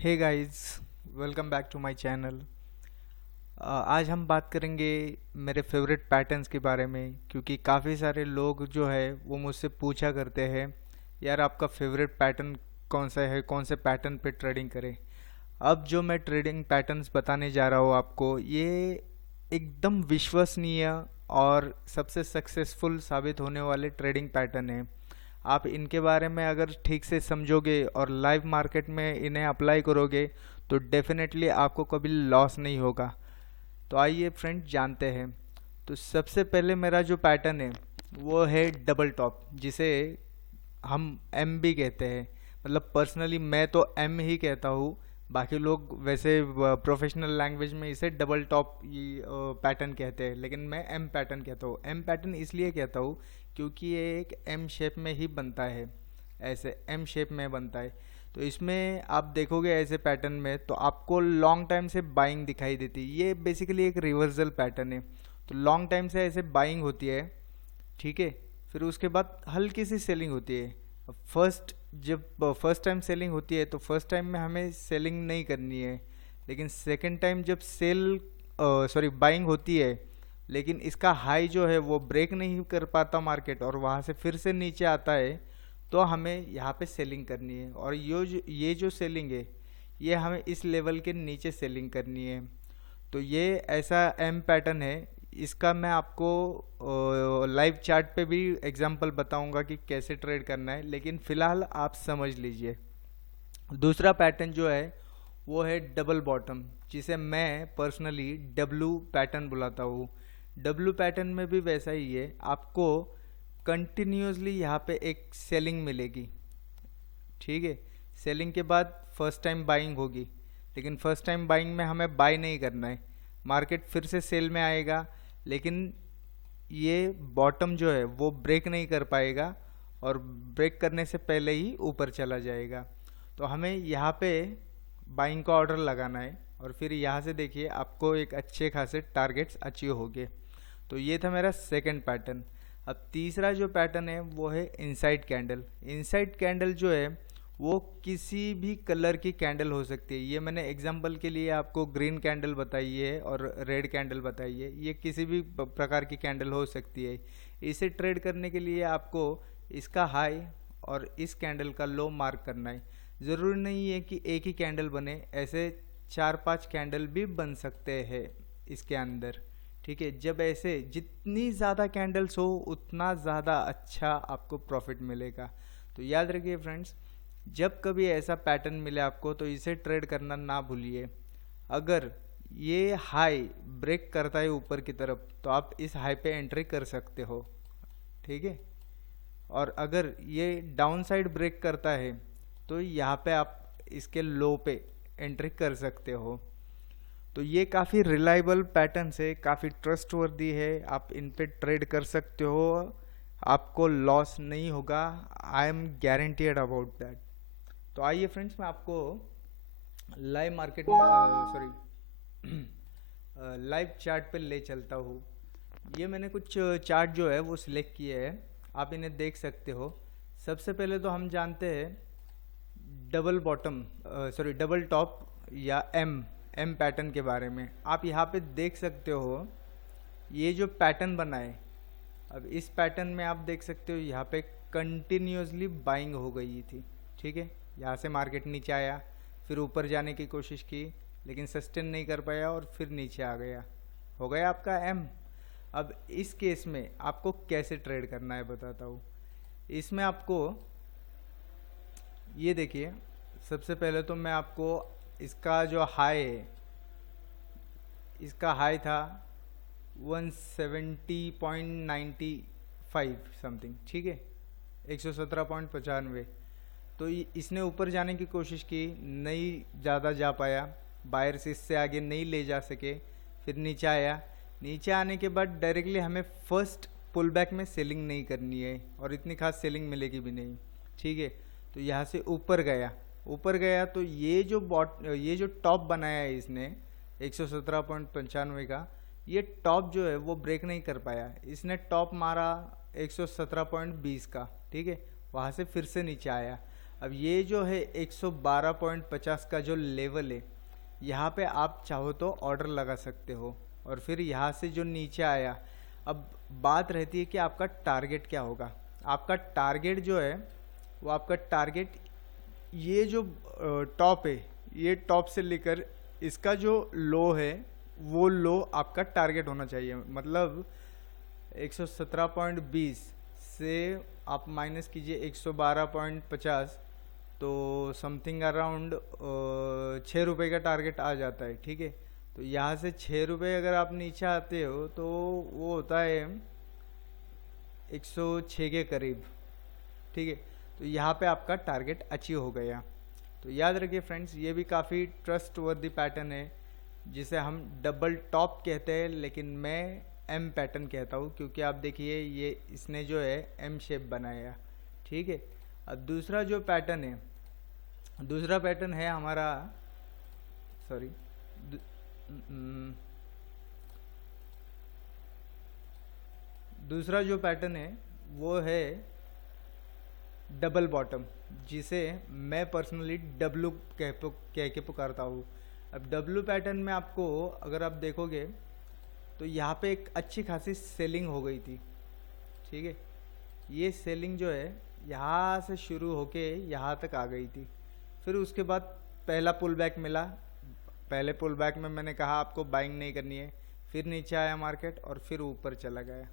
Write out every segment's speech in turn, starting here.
Hey guys, welcome back to my channel. आज हम बात करेंगे मेरे फेवरेट पैटर्न्स के बारे में, क्योंकि काफ़ी सारे लोग जो है वो मुझसे पूछा करते हैं, यार आपका फेवरेट पैटर्न कौन सा है, कौन से पैटर्न पे ट्रेडिंग करें। अब जो मैं ट्रेडिंग पैटर्न्स बताने जा रहा हूँ आपको, ये एकदम विश्वसनीय और सबसे सक्सेसफुल साबित होने वाले ट्रेडिंग पैटर्न है। आप इनके बारे में अगर ठीक से समझोगे और लाइव मार्केट में इन्हें अप्लाई करोगे तो डेफिनेटली आपको कभी लॉस नहीं होगा। तो आइए फ्रेंड जानते हैं। तो सबसे पहले मेरा जो पैटर्न है वो है डबल टॉप, जिसे हम एम भी कहते हैं। मतलब पर्सनली मैं तो एम ही कहता हूँ, बाकी लोग वैसे प्रोफेशनल लैंग्वेज में इसे डबल टॉप पैटर्न कहते हैं, लेकिन मैं एम पैटर्न कहता हूँ। एम पैटर्न इसलिए कहता हूँ क्योंकि ये एक एम शेप में ही बनता है, ऐसे एम शेप में बनता है। तो इसमें आप देखोगे ऐसे पैटर्न में तो आपको लॉन्ग टाइम से बाइंग दिखाई देती है। ये बेसिकली एक रिवर्सल पैटर्न है। तो लॉन्ग टाइम से ऐसे बाइंग होती है, ठीक है। फिर उसके बाद हल्की सी सेलिंग होती है। जब फर्स्ट टाइम सेलिंग होती है तो फर्स्ट टाइम में हमें सेलिंग नहीं करनी है, लेकिन सेकंड टाइम जब बाइंग होती है, लेकिन इसका हाई जो है वो ब्रेक नहीं कर पाता मार्केट और वहाँ से फिर से नीचे आता है, तो हमें यहाँ पे सेलिंग करनी है। और ये जो सेलिंग है ये हमें इस लेवल के नीचे सेलिंग करनी है। तो ये ऐसा एम पैटर्न है। इसका मैं आपको लाइव चार्ट पे भी एग्जांपल बताऊंगा कि कैसे ट्रेड करना है, लेकिन फिलहाल आप समझ लीजिए। दूसरा पैटर्न जो है वो है डबल बॉटम, जिसे मैं पर्सनली डब्लू पैटर्न बुलाता हूँ। डब्लू पैटर्न में भी वैसा ही है, आपको कंटिन्यूसली यहाँ पे एक सेलिंग मिलेगी, ठीक है। सेलिंग के बाद फर्स्ट टाइम बाइंग होगी, लेकिन फर्स्ट टाइम बाइंग में हमें बाय नहीं करना है। मार्केट फिर से सेल में आएगा, लेकिन ये बॉटम जो है वो ब्रेक नहीं कर पाएगा और ब्रेक करने से पहले ही ऊपर चला जाएगा। तो हमें यहाँ पे बाइंग का ऑर्डर लगाना है और फिर यहाँ से देखिए आपको एक अच्छे खासे टारगेट्स अचीव हो गए। तो ये था मेरा सेकंड पैटर्न। अब तीसरा जो पैटर्न है वो है इनसाइड कैंडल। इनसाइड कैंडल जो है वो किसी भी कलर की कैंडल हो सकती है। ये मैंने एग्जांपल के लिए आपको ग्रीन कैंडल बताई है और रेड कैंडल बताई है। ये किसी भी प्रकार की कैंडल हो सकती है। इसे ट्रेड करने के लिए आपको इसका हाई और इस कैंडल का लो मार्क करना है। ज़रूरी नहीं है कि एक ही कैंडल बने, ऐसे 4-5 कैंडल भी बन सकते हैं इसके अंदर, ठीक है। जब ऐसे जितनी ज़्यादा कैंडल्स हो उतना ज़्यादा अच्छा आपको प्रॉफिट मिलेगा। तो याद रखिए फ्रेंड्स, जब कभी ऐसा पैटर्न मिले आपको तो इसे ट्रेड करना ना भूलिए। अगर ये हाई ब्रेक करता है ऊपर की तरफ तो आप इस हाई पे एंट्री कर सकते हो, ठीक है। और अगर ये डाउन साइड ब्रेक करता है तो यहाँ पे आप इसके लो पे एंट्री कर सकते हो। तो ये काफ़ी रिलायबल पैटर्न है, काफ़ी ट्रस्टवर्दी है, आप इन पे ट्रेड कर सकते हो, आपको लॉस नहीं होगा। I am guaranteed about that. तो आइए फ्रेंड्स, मैं आपको लाइव मार्केट में लाइव चार्ट पे ले चलता हूँ। ये मैंने कुछ चार्ट जो है वो सिलेक्ट किए हैं, आप इन्हें देख सकते हो। सबसे पहले तो हम जानते हैं डबल टॉप या एम पैटर्न के बारे में। आप यहाँ पे देख सकते हो ये जो पैटर्न बना है, अब इस पैटर्न में आप देख सकते हो यहाँ पे कंटिन्यूसली बाइंग हो गई थी, ठीक है। यहाँ से मार्केट नीचे आया, फिर ऊपर जाने की कोशिश की, लेकिन सस्टेन नहीं कर पाया और फिर नीचे आ गया, हो गया आपका एम। अब इस केस में आपको कैसे ट्रेड करना है बताता हूँ। इसमें आपको ये देखिए, सबसे पहले तो मैं आपको इसका जो हाई है, इसका हाई था 170.95 समथिंग, ठीक है, 117.95। तो इसने ऊपर जाने की कोशिश की, नहीं ज़्यादा जा पाया, बायर्स इससे आगे नहीं ले जा सके, फिर नीचे आया। नीचे आने के बाद डायरेक्टली हमें फर्स्ट पुल बैक में सेलिंग नहीं करनी है और इतनी खास सेलिंग मिलेगी भी नहीं, ठीक है। तो यहाँ से ऊपर गया तो ये जो टॉप बनाया है इसने 117.95 का, ये टॉप जो है वो ब्रेक नहीं कर पाया। इसने टॉप मारा 117.20 का, ठीक है, वहाँ से फिर से नीचे आया। अब ये जो है 112.50 का जो लेवल है, यहाँ पे आप चाहो तो ऑर्डर लगा सकते हो। और फिर यहाँ से जो नीचे आया, अब बात रहती है कि आपका टारगेट क्या होगा। आपका टारगेट जो है वो आपका टारगेट, ये जो टॉप है, ये टॉप से लेकर इसका जो लो है, वो लो आपका टारगेट होना चाहिए। मतलब 117.20 से आप माइनस कीजिए 112.50, तो समथिंग अराउंड 6 रुपये का टारगेट आ जाता है। ठीक है, तो यहाँ से 6 रुपये अगर आप नीचे आते हो तो वो होता है 106 के करीब। ठीक है, तो यहाँ पे आपका टारगेट अचीव हो गया। तो याद रखिए फ्रेंड्स, ये भी काफ़ी ट्रस्ट वर्दी पैटर्न है, जिसे हम डबल टॉप कहते हैं, लेकिन मैं एम पैटर्न कहता हूँ, क्योंकि आप देखिए ये इसने जो है एम शेप बनाया। ठीक है, अब दूसरा जो पैटर्न है, दूसरा पैटर्न है हमारा, सॉरी, दूसरा जो पैटर्न है वो है डबल बॉटम, जिसे मैं पर्सनली डब्लू कह के पुकारता हूँ। अब डब्लू पैटर्न में आपको अगर आप देखोगे तो यहाँ पे एक अच्छी खासी सेलिंग हो गई थी। ठीक है, ये सेलिंग जो है यहाँ से शुरू होके यहाँ तक आ गई थी। फिर उसके बाद पहला पुल बैक मिला। पहले पुल बैक में मैंने कहा आपको बाइंग नहीं करनी है। फिर नीचे आया मार्केट और फिर ऊपर चला गया।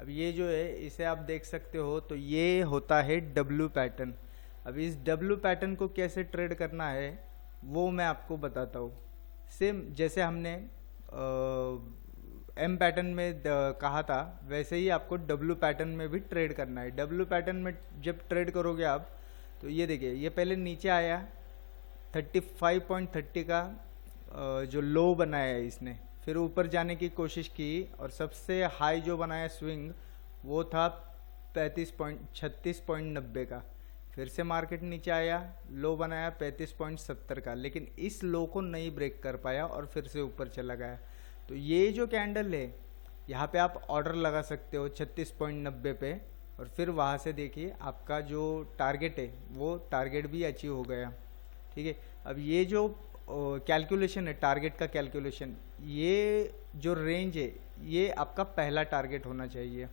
अब ये जो है इसे आप देख सकते हो, तो ये होता है डब्लू पैटर्न। अब इस डब्लू पैटर्न को कैसे ट्रेड करना है वो मैं आपको बताता हूँ। सेम जैसे हमने एम पैटर्न में कहा था, वैसे ही आपको डब्लू पैटर्न में भी ट्रेड करना है। डब्लू पैटर्न में जब ट्रेड करोगे आप, तो ये देखिए ये पहले नीचे आया 35.30 का जो लो बनाया है इसने, फिर ऊपर जाने की कोशिश की और सबसे हाई जो बनाया स्विंग वो था 36.90 का। फिर से मार्केट नीचे आया, लो बनाया 35.70 का, लेकिन इस लो को नहीं ब्रेक कर पाया और फिर से ऊपर चला गया। तो ये जो कैंडल है, यहाँ पे आप ऑर्डर लगा सकते हो 36.90 पे, और फिर वहाँ से देखिए आपका जो टारगेट है वो टारगेट भी अचीव हो गया। ठीक है, अब ये जो कैलकुलेशन है, टारगेट का कैलकुलेशन, ये जो रेंज है ये आपका पहला टारगेट होना चाहिए।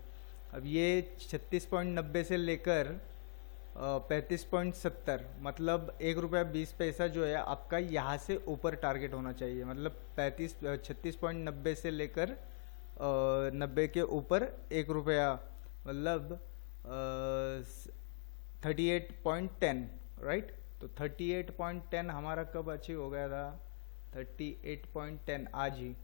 अब ये 36.90 से लेकर 35.70, मतलब 1 रुपया 20 पैसा जो है आपका यहाँ से ऊपर टारगेट होना चाहिए। मतलब 36.90 से लेकर 90 के ऊपर 1 रुपया, मतलब 38.10, राइट। तो 38.10 हमारा कब अचीव हो गया था? 38.10 आज ही।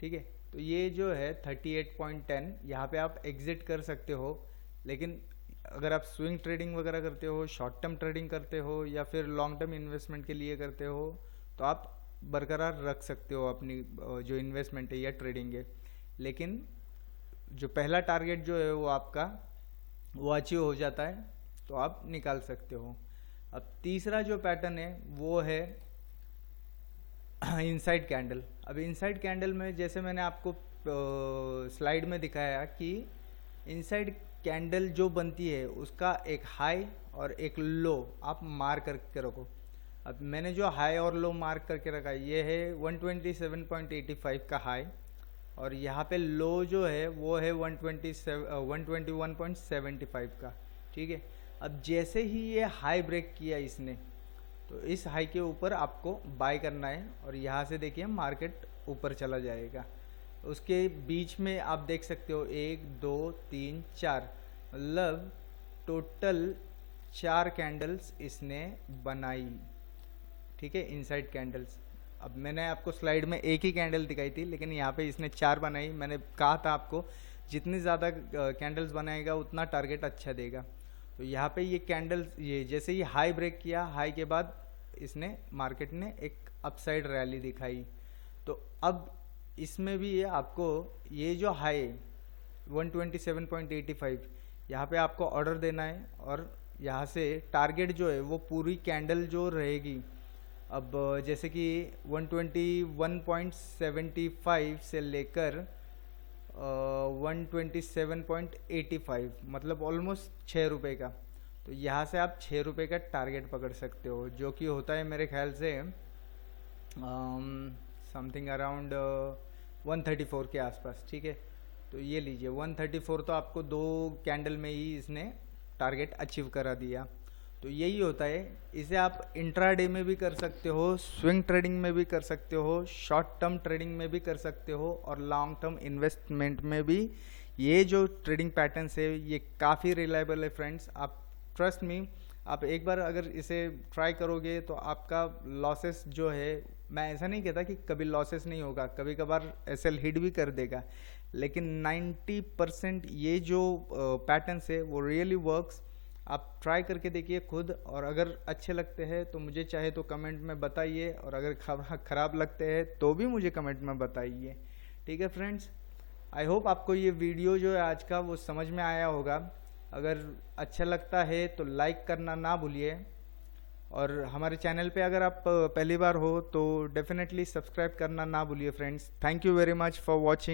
ठीक है, तो ये जो है 38.10, यहाँ पे आप एग्जिट कर सकते हो। लेकिन अगर आप स्विंग ट्रेडिंग वगैरह करते हो, शॉर्ट टर्म ट्रेडिंग करते हो, या फिर लॉन्ग टर्म इन्वेस्टमेंट के लिए करते हो, तो आप बरकरार रख सकते हो अपनी जो इन्वेस्टमेंट है या ट्रेडिंग है। लेकिन जो पहला टारगेट जो है वो आपका वो अचीव हो जाता है, तो आप निकाल सकते हो। अब तीसरा जो पैटर्न है वो है इनसाइड कैंडल। अब इनसाइड कैंडल में जैसे मैंने आपको स्लाइड में दिखाया कि इनसाइड कैंडल जो बनती है उसका एक हाई और एक लो आप मार्क करके रखो। अब मैंने जो हाई और लो मार्क करके रखा है ये है 127.85 का हाई, और यहाँ पे लो जो है वो है 121.75 का। ठीक है, अब जैसे ही ये हाई ब्रेक किया इसने, तो इस हाई के ऊपर आपको बाय करना है, और यहाँ से देखिए मार्केट ऊपर चला जाएगा। उसके बीच में आप देख सकते हो 1 2 3 4, मतलब टोटल 4 कैंडल्स इसने बनाई। ठीक है, इनसाइड कैंडल्स। अब मैंने आपको स्लाइड में एक ही कैंडल दिखाई थी, लेकिन यहाँ पे इसने 4 बनाई। मैंने कहा था आपको जितनी ज़्यादा कैंडल्स बनाएगा उतना टारगेट अच्छा देगा। तो यहाँ पे ये कैंडल्स, ये जैसे ही हाई ब्रेक किया, हाई के बाद इसने मार्केट ने एक अपसाइड रैली दिखाई। तो अब इसमें भी ये आपको ये जो हाई 127.85, यहाँ पे आपको ऑर्डर देना है, और यहाँ से टारगेट जो है वो पूरी कैंडल जो रहेगी। अब जैसे कि 121.75 से लेकर 127.85, मतलब ऑलमोस्ट 6 रुपये का। तो यहाँ से आप 6 रुपये का टारगेट पकड़ सकते हो, जो कि होता है मेरे ख्याल से समथिंग अराउंड 134 के आसपास, ठीक है। तो ये लीजिए 134, तो आपको 2 कैंडल में ही इसने टारगेट अचीव करा दिया। तो यही होता है, इसे आप इंट्राडे में भी कर सकते हो, स्विंग ट्रेडिंग में भी कर सकते हो, शॉर्ट टर्म ट्रेडिंग में भी कर सकते हो, और लॉन्ग टर्म इन्वेस्टमेंट में भी। ये जो ट्रेडिंग पैटर्न्स है ये काफ़ी रिलायबल है फ्रेंड्स, आप ट्रस्ट मी। आप एक बार अगर इसे ट्राई करोगे तो आपका लॉसेस जो है, मैं ऐसा नहीं कहता कि कभी लॉसेस नहीं होगा, कभी कभार एसएल हिट भी कर देगा, लेकिन 90% ये जो पैटर्न्स है वो रियली वर्क्स। आप ट्राई करके देखिए खुद, और अगर अच्छे लगते हैं तो मुझे चाहे तो कमेंट में बताइए, और अगर ख़राब लगते हैं तो भी मुझे कमेंट में बताइए, ठीक है फ्रेंड्स। आई होप आपको ये वीडियो जो है आज का वो समझ में आया होगा। अगर अच्छा लगता है तो लाइक करना ना भूलिए, और हमारे चैनल पे अगर आप पहली बार हो तो डेफिनेटली सब्सक्राइब करना ना भूलिए friends. Thank you very much for watching.